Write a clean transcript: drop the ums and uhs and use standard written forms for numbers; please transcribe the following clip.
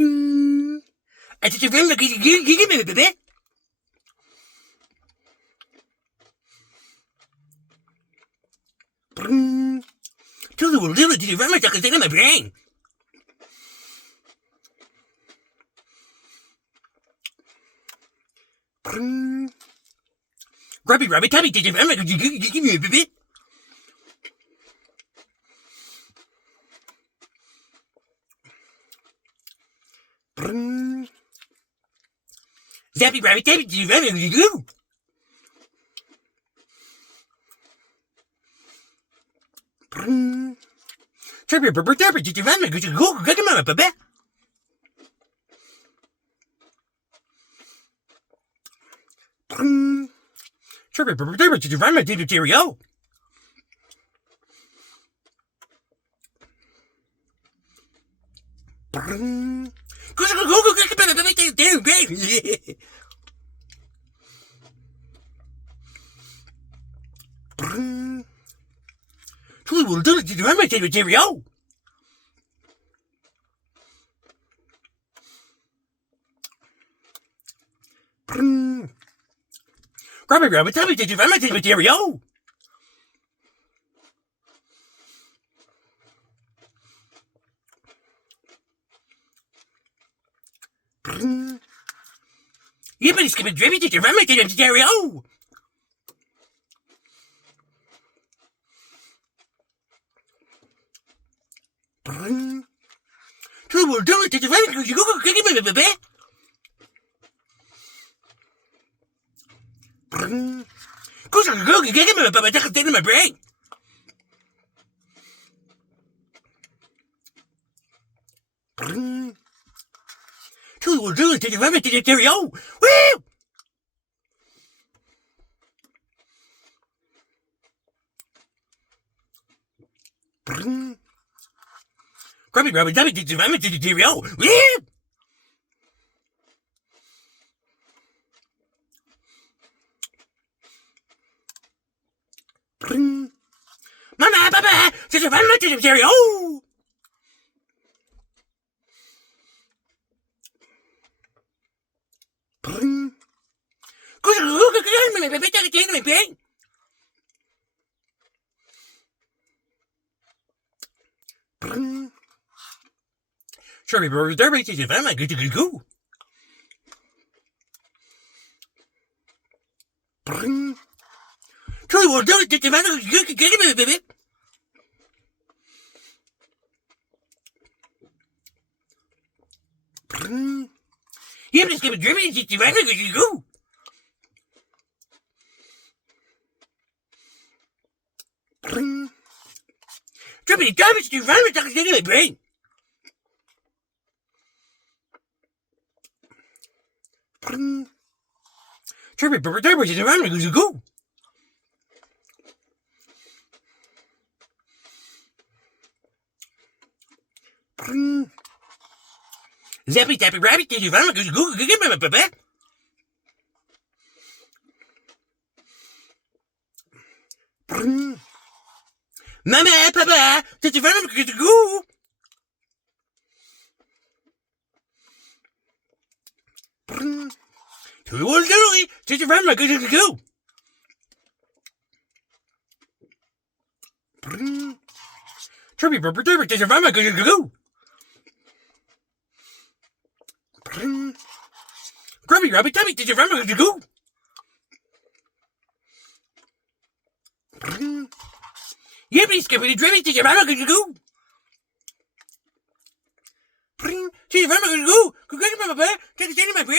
Bring. I just feel like you give me a bit. Bring. To the world, did you very much I can take in my brain? Bring. Grubby rabbit tabby, did you very much give me a bit? Bring. Zappy rabbit tabby, did you very much do? Bring. Chirpy purple tabby, did you very much go get him up a bit? Bring. Chirpy purple tabby, did you very much do cheerio? Bring. Go get him a bit, baby. Bring. Truly will do it, did you very much do cheerio? Bring. Grubby rabbit tabby, did you very much do cheerio? Bring. You better skip a drippy, did you very much do cheerio? Bring. Truly will do it, did you very much go get him a bit? Bring. Go get him a bit, take in my brain. Bring. Truly will do it, did you very much do cheerio? Woo! Bring. Grubby rabbit tabby, did you very much do cheerio? Woo! Bring. Mama, Papa, did you very much do cheerio? Bring. Go get him a bit, take in my brain. Bring. Chirpy purple tabby, did you very much go? Bring. Truly will do it, did you very much get him a bit? Bring. You have to skip a drippy, did you very much go? Bring. Drippy tabby, did you very much take in my brain? Bring. Chirpy purple tabby, did you very much go? Bring. Zappy tappy rabbit, did you very much go get him a bit? Bring. Mama, Papa, did you very much go? Bring. Truly will do it, did you very much go? Bring. Chirpy purple tabby, did you very much go? Bring. Grubby rabbit tabby, did you very much go? Bring. You be skipping drippy, did you very much go? Bring. Did you very much go? Go get him a bit, take a in my brain.